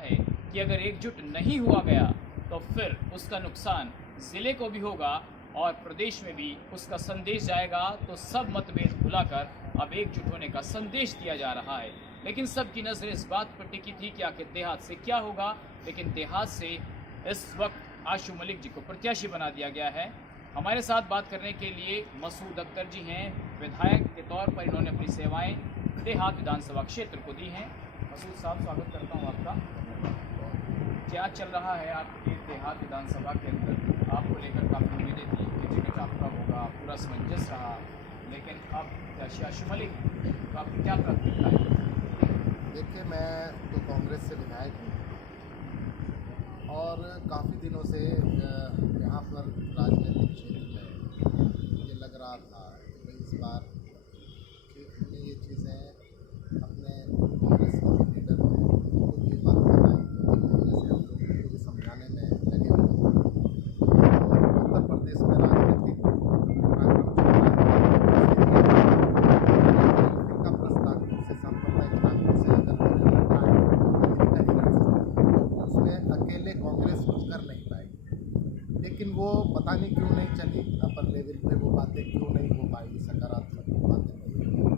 है कि अगर एकजुट नहीं हुआ गया तो फिर उसका नुकसान ज़िले को भी होगा और प्रदेश में भी उसका संदेश जाएगा। तो सब मतभेद भुलाकर अब एकजुट होने का संदेश दिया जा रहा है। लेकिन सबकी नज़र इस बात पर टिकी थी कि आखिर देहात से क्या होगा। लेकिन देहात से इस वक्त आशु मलिक जी को प्रत्याशी बना दिया गया है। हमारे साथ बात करने के लिए मसूद अख्तर जी हैं। विधायक के तौर पर इन्होंने अपनी सेवाएं देहात विधानसभा क्षेत्र को दी हैं। मसूद साहब, स्वागत करता हूं आपका। क्या चल रहा है आपके देहात विधानसभा के अंदर? आपको लेकर काफ़ी उम्मीदें थी कि टिकट आपका होगा, पूरा समंजस रहा, लेकिन अब आशु मलिक तो आपकी क्या प्राथमिकता है? देखिए, मैं तो कांग्रेस से विधायक हूँ और काफ़ी दिनों से यहाँ पर राजनीतिक क्षेत्र में ये लग रहा था कि भाई इस बार कि हमने ये चीज़ें अपने कांग्रेस के जो लीडर हैं उनको भी ये बात बताई, जैसे हम लोग उनको भी समझाने में लगे हुए हैं। उत्तर प्रदेश में राजनीतिक पराक्रम चल रहा है। इनका प्रस्ताव से सांप्रदायिक ताकतों से अगर हमें लड़ना है तो इनका ही लड़ सकते हैं। उसमें अकेले कांग्रेस कुछ कर नहीं पाएगी, लेकिन वो पता नहीं क्यों नहीं चली अपर लेवल पे, वो बातें क्यों नहीं हो पाई, सकारात्मक बातें नहीं हो।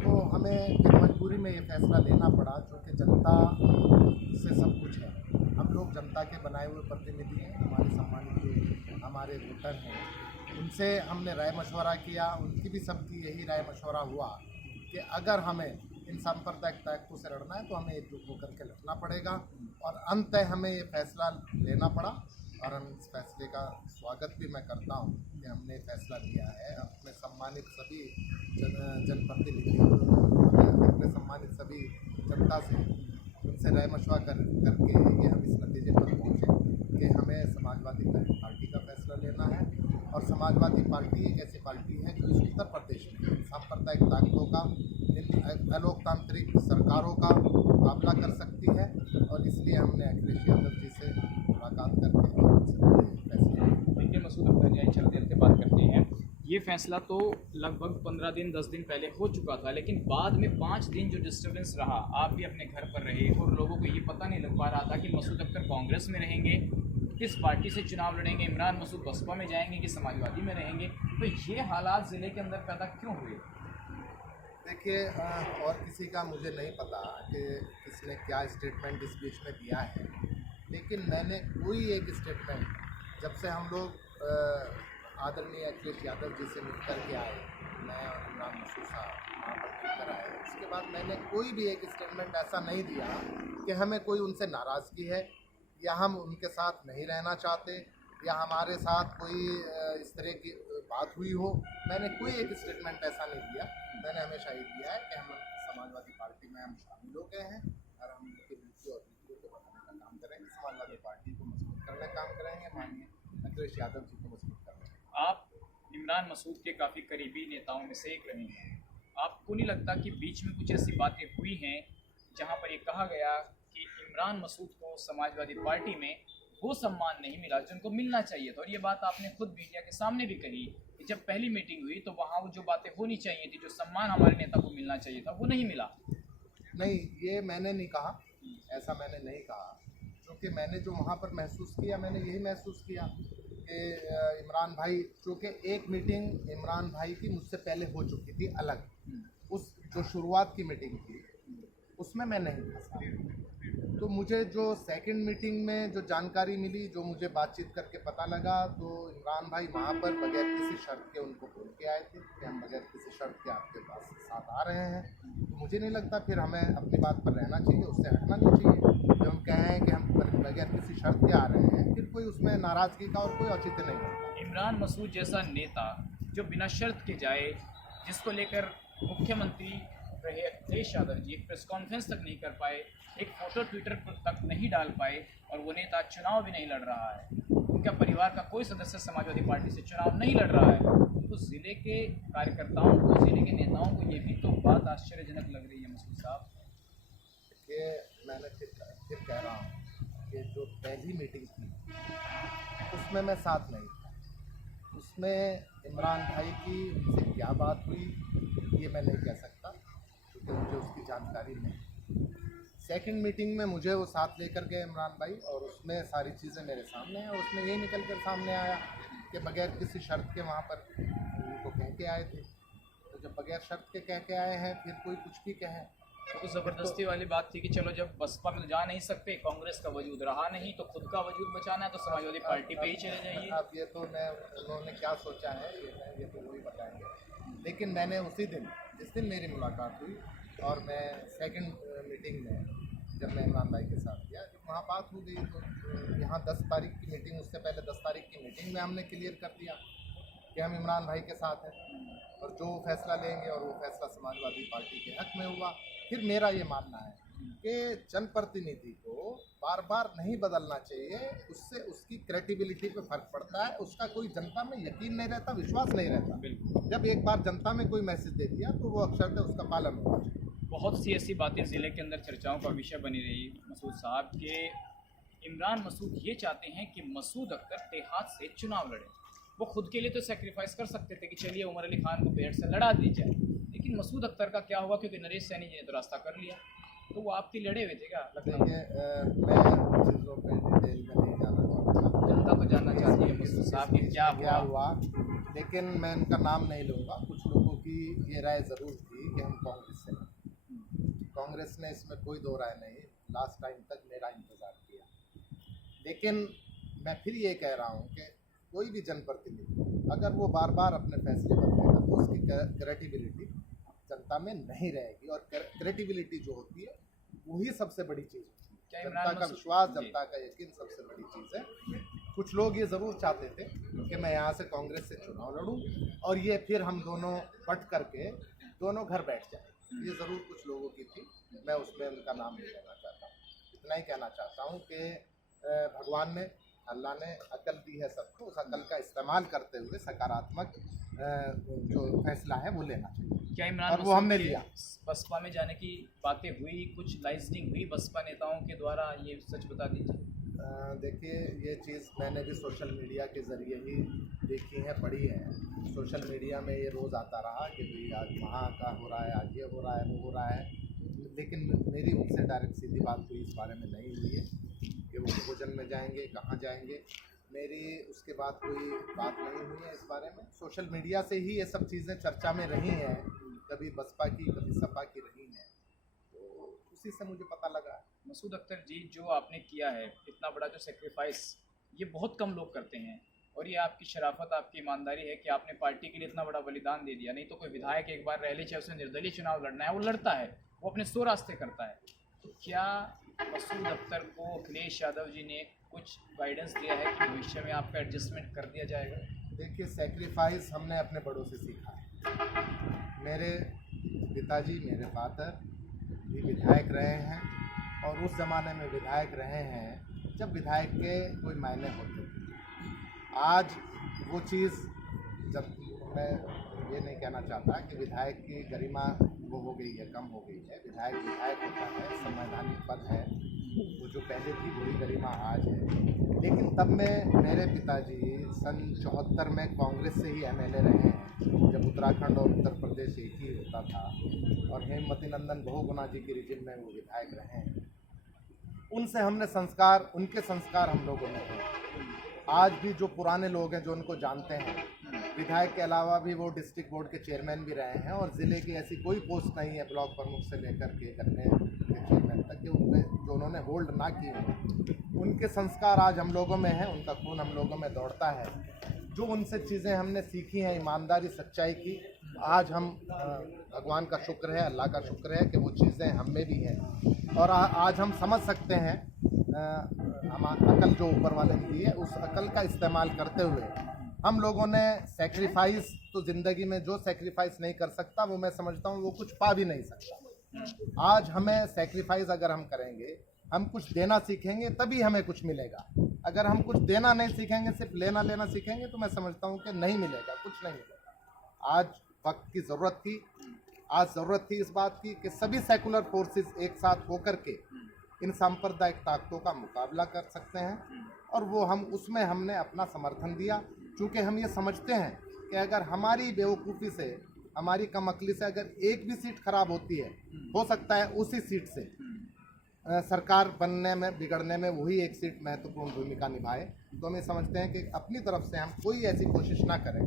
तो हमें फिर मजबूरी में ये फैसला लेना पड़ा, क्योंकि जनता से सब कुछ है। हम लोग जनता के बनाए हुए प्रतिनिधि हैं, हमारे सम्मानित हमारे वोटर हैं, उनसे हमने राय मशवरा किया। उनकी भी सबकी यही राय मशवरा हुआ कि अगर हमें इन सांप्रदायिक ताकतों से लड़ना है तो हमें एकजुट होकर के लड़ना पड़ेगा। और अंततः हमें ये फैसला लेना पड़ा और हम इस फैसले का स्वागत भी मैं करता हूँ कि हमने फैसला लिया है। अपने सम्मानित सभी जनप्रतिनिधि, अपने सम्मानित सभी जनता से उनसे राय मशवरा करके ये हम इस नतीजे पर पहुँचे कि हमें समाजवादी पार्टी का फैसला लेना है। और समाजवादी पार्टी एक ऐसी पार्टी है जो इस उत्तर प्रदेश में सांप्रदायिक ताकतों का, अलोकतांत्रिक सरकारों का मुकाबला कर सकती है। और इसलिए हमने अखिलेश यादव जी से मुलाकात करके उनसे फैसला लिया। देखिए मसूद अख्तर जी, चलते बात करते हैं। ये फैसला तो लगभग 15 दिन 10 दिन पहले हो चुका था, लेकिन बाद में 5 दिन जो डिस्टर्बेंस रहा, आप भी अपने घर पर रहे और लोगों को ये पता नहीं लग पा रहा था कि मसूद अख्तर कांग्रेस में रहेंगे, किस पार्टी से चुनाव लड़ेंगे, इमरान मसूद बसपा में जाएंगे कि समाजवादी में रहेंगे। तो ये हालात ज़िले के अंदर पैदा क्यों हुए? देखिए, और किसी का मुझे नहीं पता कि किसने क्या स्टेटमेंट इस बीच में दिया है, लेकिन मैंने कोई एक स्टेटमेंट, जब से हम लोग आदरणीय अखिलेश यादव जी से मिलकर के आए, मैं और इमरान मसूद साहब वहाँ पर मिलकर आए, उसके बाद मैंने कोई भी एक स्टेटमेंट ऐसा नहीं दिया कि हमें कोई उनसे नाराज़गी है या हम उनके साथ नहीं रहना चाहते या हमारे साथ कोई इस तरह की बात हुई हो। मैंने कोई एक स्टेटमेंट ऐसा नहीं दिया। मैंने हमेशा ये दिया है कि हम समाजवादी पार्टी में हम शामिल हो गए हैं और हम उनकी नीति और नीतियों को बढ़ाने का काम करेंगे, समाजवादी पार्टी को मजबूत करने का काम करेंगे, माननीय अखिलेश यादव जी को मजबूत करने का। आप इमरान मसूद के काफ़ी करीबी नेताओं में से एक रहे हैं। आपको नहीं लगता कि बीच में कुछ ऐसी बातें हुई हैं जहां पर ये कहा गया कि इमरान मसूद को समाजवादी पार्टी में वो सम्मान नहीं मिला जो उनको मिलना चाहिए था? और ये बात आपने खुद मीडिया के सामने भी कही कि जब पहली मीटिंग हुई तो वहाँ वो जो बातें होनी चाहिए थी, जो सम्मान हमारे नेता को मिलना चाहिए था, वो नहीं मिला। नहीं, ये मैंने नहीं कहा, ऐसा मैंने नहीं कहा, क्योंकि मैंने जो वहाँ पर महसूस किया, मैंने यही महसूस किया कि इमरान भाई, चूँकि एक मीटिंग इमरान भाई की मुझसे पहले हो चुकी थी अलग, उस जो शुरुआत की मीटिंग थी उसमें मैं नहीं था। तो मुझे जो सेकंड मीटिंग में जो जानकारी मिली, जो मुझे बातचीत करके पता लगा, तो इमरान भाई वहाँ पर बगैर किसी शर्त के उनको बोल के आए थे कि हम बगैर किसी शर्त के आपके पास साथ आ रहे हैं। तो मुझे नहीं लगता फिर हमें अपनी बात पर रहना चाहिए, उससे हटना नहीं चाहिए। जब हम कहें कि हम बगैर किसी शर्त के आ रहे हैं, फिर कोई उसमें नाराज़गी का और कोई औचित्य नहीं होता। इमरान मसूद जैसा नेता जो बिना शर्त के जाए, जिसको लेकर मुख्यमंत्री रहे अखिलेश यादव जी एक प्रेस कॉन्फ्रेंस तक नहीं कर पाए, एक फ़ोटो ट्विटर पर तक नहीं डाल पाए, और वो नेता चुनाव भी नहीं लड़ रहा है, उनका परिवार का कोई सदस्य समाजवादी पार्टी से चुनाव नहीं लड़ रहा है, तो ज़िले के कार्यकर्ताओं को, ज़िले के नेताओं को ये भी तो बात आश्चर्यजनक लग रही है मसूद साहब। कि मैंने फिर कह रहा हूँ कि जो पहली मीटिंग थी उसमें मैं साथ नहीं था। उसमें इमरान भाई की उनसे क्या बात हुई ये मैं नहीं कह सकता, क्योंकि मुझे उसकी जानकारी नहीं। सेकंड मीटिंग में मुझे वो साथ लेकर गए इमरान भाई, और उसमें सारी चीज़ें मेरे सामने हैं, और उसमें यही निकल कर सामने आया कि बगैर किसी शर्त के वहाँ पर उनको कह के आए थे। तो जब बगैर शर्त के कह के आए हैं, फिर कोई कुछ भी कहे तो ज़बरदस्ती वाली बात थी कि चलो जब बसपा में जा नहीं सकते, कांग्रेस का वजूद रहा नहीं, तो खुद का वजूद बचाना है तो समाजवादी पार्टी पे ही चले जाइए। अब ये तो मैं उन्होंने क्या सोचा है ये तो वही बताएंगे। लेकिन मैंने उसी दिन, जिस दिन मेरी मुलाकात हुई, और मैं सेकंड मीटिंग में जब मैं इमरान भाई के साथ गया, जब वहाँ बात हो गई, तो यहाँ 10 तारीख की मीटिंग, उससे पहले 10 तारीख की मीटिंग में हमने क्लियर कर दिया कि हम इमरान भाई के साथ हैं, और जो फैसला लेंगे और वो फैसला समाजवादी पार्टी के हक में हुआ। फिर मेरा ये मानना है कि जनप्रतिनिधि को बार बार नहीं बदलना चाहिए, उससे उसकी क्रेडिबिलिटी पे फर्क पड़ता है, उसका कोई जनता में यकीन नहीं रहता, विश्वास नहीं रहता। जब एक बार जनता में कोई मैसेज दे दिया तो वो अक्षरशः उसका पालन होना चाहिए। बहुत सी ऐसी बातें ज़िले के अंदर चर्चाओं का विषय बनी रही मसूद साहब के इमरान मसूद ये चाहते हैं कि मसूद अख्तर देहात से चुनाव लड़े। वो खुद के लिए तो सेक्रीफाइस कर सकते थे कि चलिए उमर अली खान को पेड़ से लड़ा दी जाए, लेकिन मसूद अख्तर का क्या हुआ, क्योंकि नरेश सैनी जी ने तो रास्ता कर लिया, तो वो आपके लड़े हुए थे क्या? देखिए, मैं चीज़ों पे डिटेल में नहीं जाना चाहता, जनता को जानना चाहती है मसूद साहब कि क्या हुआ, लेकिन मैं उनका नाम नहीं लूँगा। कुछ लोगों की ये राय ज़रूर थी कि हम कांग्रेस से हैं। कांग्रेस ने इसमें कोई दो राय नहीं, लास्ट टाइम तक मेरा इंतज़ार किया। लेकिन मैं फिर ये कह रहा हूँ कि कोई भी जनप्रतिनिधि अगर वो बार बार अपने फैसले बदलेगा तो उसकी क्रेडिबिलिटी जनता में नहीं रहेगी, और क्रेडिबिलिटी जो होती है वही सबसे बड़ी चीज़ होती है। जनता का विश्वास, जनता का यकीन सबसे बड़ी चीज़ है। कुछ लोग ये ज़रूर चाहते थे कि मैं यहाँ से कांग्रेस से चुनाव लड़ूं और ये फिर हम दोनों बट करके दोनों घर बैठ जाए, ये ज़रूर कुछ लोगों की थी। मैं उसमें उनका नाम नहीं लेना चाहता, इतना ही कहना चाहता हूँ कि भगवान ने, अल्लाह ने अकल दी है सबको, उस अकल का इस्तेमाल करते हुए सकारात्मक जो फैसला है वो लेना चाहिए। क्या इमरान और वो हमने लिया। बसपा में जाने की बातें हुई, कुछ लाइजनिंग हुई बसपा नेताओं के द्वारा, ये सच बता दीजिए। देखिए, ये चीज़ मैंने भी सोशल मीडिया के ज़रिए ही देखी है, पढ़ी है। सोशल मीडिया में ये रोज़ आता रहा कि भाई आज वहाँ का हो रहा है, आज ये हो रहा है, वो हो रहा है, लेकिन मेरी उनसे डायरेक्ट सीधी बात कोई इस बारे में नहीं हुई है कि वो भोजन में जाएंगे, कहाँ जाएंगे। मेरी उसके बाद कोई बात नहीं हुई है इस बारे में। सोशल मीडिया से ही ये सब चीज़ें चर्चा में रही हैं, कभी बसपा की, कभी सपा की रही हैं, तो उसी से मुझे पता लगा। मसूद अख्तर जी, जो आपने किया है इतना बड़ा जो सेक्रीफाइस, ये बहुत कम लोग करते हैं, और ये आपकी शराफत, आपकी ईमानदारी है कि आपने पार्टी के लिए इतना बड़ा बलिदान दे दिया। नहीं तो कोई विधायक एक बार रह ले, चाहे उसे निर्दलीय चुनाव लड़ना है, वो लड़ता है, वो अपने 100 रास्ते करता है। क्या मसूद अख्तर को अखिलेश यादव जी ने कुछ गाइडेंस दिया है कि भविष्य में आपका एडजस्टमेंट कर दिया जाएगा? देखिए, सेक्रीफाइस हमने अपने बड़ों से सीखा है। मेरे पिताजी, मेरे फादर भी विधायक रहे हैं, और उस ज़माने में विधायक रहे हैं जब विधायक के कोई मायने होते थे। आज वो चीज़, जब मैं ये नहीं कहना चाहता कि विधायक की गरिमा वो हो गई है, कम हो गई है। विधायक विधायक होता है, संवैधानिक पद है, वो जो पहले थी वही गरिमा आज है। लेकिन तब में मेरे पिताजी सन 74 में कांग्रेस से ही एमएलए रहे हैं, जब उत्तराखंड और उत्तर प्रदेश एक ही होता था, और हेमवती नंदन बहुगुणा जी के रिजिम में वो विधायक रहे हैं। उनसे हमने संस्कार, उनके संस्कार हम लोगों ने हैं। आज भी जो पुराने लोग हैं जो उनको जानते हैं, विधायक के अलावा भी वो डिस्ट्रिक्ट बोर्ड के चेयरमैन भी रहे हैं, और ज़िले की ऐसी कोई पोस्ट नहीं है ब्लॉक प्रमुख से लेकर के गन्ने के चेयरमैन तक कि उनपे जो उन्होंने होल्ड ना किए हैं। उनके संस्कार आज हम लोगों में हैं, उनका खून हम लोगों में दौड़ता है। जो उनसे चीज़ें हमने सीखी हैं ईमानदारी, सच्चाई की, आज हम भगवान का शुक्र है, अल्लाह का शुक्र है कि वो चीज़ें हम में भी हैं, और आज हम समझ सकते हैं। हम अकल जो ऊपर वाले ने दी है, उस अकल का इस्तेमाल करते हुए हम लोगों ने सेक्रीफाइस, तो ज़िंदगी में जो सेक्रीफाइस नहीं कर सकता वो मैं समझता हूँ वो कुछ पा भी नहीं सकता। आज हमें सेक्रीफाइस अगर हम करेंगे, हम कुछ देना सीखेंगे, तभी हमें कुछ मिलेगा। अगर हम कुछ देना नहीं सीखेंगे, सिर्फ लेना लेना सीखेंगे, तो मैं समझता हूँ कि नहीं मिलेगा, कुछ नहीं मिलेगा। आज वक्त की ज़रूरत थी, आज ज़रूरत थी इस बात की कि सभी सेकुलर फोर्सेस एक साथ होकर के इन सांप्रदायिक ताकतों का मुकाबला कर सकते हैं, और वो हमने अपना समर्थन दिया, क्योंकि हम ये समझते हैं कि अगर हमारी बेवकूफ़ी से, हमारी कमअक्ली से अगर एक भी सीट खराब होती है, हो सकता है उसी सीट से सरकार बनने में बिगड़ने में वही एक सीट महत्वपूर्ण भूमिका निभाए। तो हम ये समझते हैं कि अपनी तरफ से हम कोई ऐसी कोशिश ना करें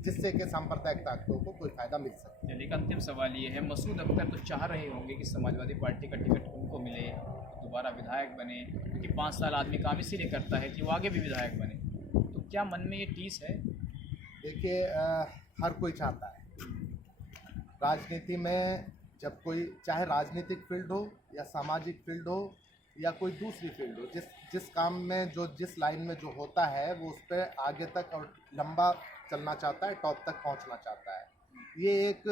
जिससे कि सांप्रदायिक ताकतों को कोई फायदा मिल सके। चलिए, एक अंतिम सवाल ये है, मसूद अख्तर तो चाह रहे होंगे कि समाजवादी पार्टी का टिकट उनको मिले, दोबारा विधायक बने, क्योंकि 5 साल आदमी काम इसीलिए करता है कि वो आगे भी विधायक बने। तो क्या मन में ये टीस है? देखिए, हर कोई चाहता है राजनीति में, जब कोई चाहे राजनीतिक फील्ड हो या सामाजिक फील्ड हो या कोई दूसरी फील्ड हो, जिस काम में जो जिस लाइन में जो होता है वो उस पर आगे तक और लंबा चलना चाहता है, टॉप तक पहुंचना चाहता है। ये एक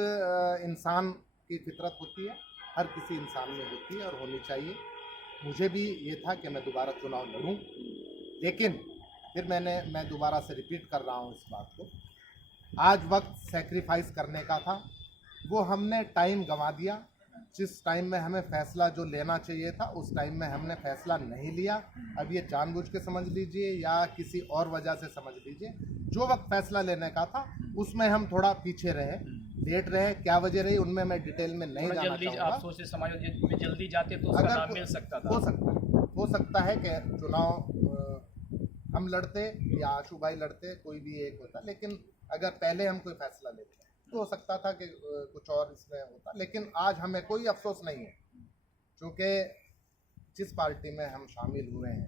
इंसान की फितरत होती है, हर किसी इंसान में होती है और होनी चाहिए। मुझे भी ये था कि मैं दोबारा चुनाव लड़ूं, लेकिन फिर मैं दोबारा से रिपीट कर रहा हूं इस बात को, आज वक्त सेक्रीफाइस करने का था। वो हमने टाइम गंवा दिया। जिस टाइम में हमें फैसला जो लेना चाहिए था उस टाइम में हमने फैसला नहीं लिया। अब ये जानबूझ के समझ लीजिए या किसी और वजह से समझ लीजिए, जो वक्त फैसला लेने का था उसमें हम थोड़ा पीछे रहे, लेट रहे। क्या वजह रही उनमें मैं डिटेल में नहीं जाना चाहूँगा। आप सोचते समाजवादी में जल्दी जाते तो उसका लाभ मिल सकता था। हो सकता है कि चुनाव हम लड़ते या आशू भाई लड़ते, कोई भी एक होता, लेकिन अगर पहले हम कोई फैसला लेते तो हो सकता था कि कुछ और इसमें होता। लेकिन आज हमें कोई अफसोस नहीं है, क्योंकि जिस पार्टी में हम शामिल हुए हैं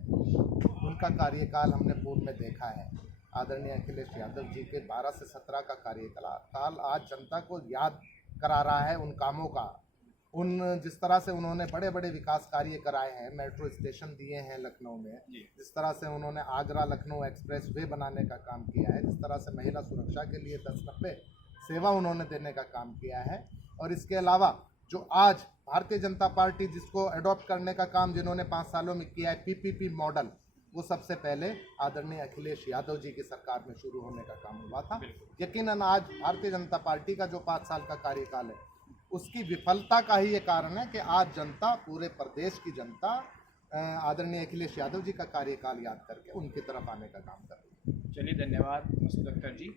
उनका कार्यकाल हमने पूर्व में देखा है। आदरणीय अखिलेश यादव जी के 12 से 17 का कार्यकाल आज जनता को याद करा रहा है उन कामों का। जिस तरह से उन्होंने बड़े बड़े विकास कार्य कराए हैं, मेट्रो स्टेशन दिए हैं लखनऊ में, जिस तरह से उन्होंने आगरा लखनऊ एक्सप्रेस वे बनाने का काम किया है, जिस तरह से महिला सुरक्षा के लिए 10-90 सेवा उन्होंने देने का काम किया है, और इसके अलावा जो आज भारतीय जनता पार्टी जिसको अडॉप्ट करने का काम जिन्होंने 5 सालों में किया है, पीपीपी मॉडल, वो सबसे पहले आदरणीय अखिलेश यादव जी की सरकार में शुरू होने का काम हुआ था। यकीनन आज भारतीय जनता पार्टी का जो 5 साल का कार्यकाल है उसकी विफलता का ही ये कारण है कि आज जनता, पूरे प्रदेश की जनता आदरणीय अखिलेश यादव जी का कार्यकाल याद करके उनकी तरफ आने का काम कर रही है। चलिए, धन्यवाद मसूद अख्तर जी।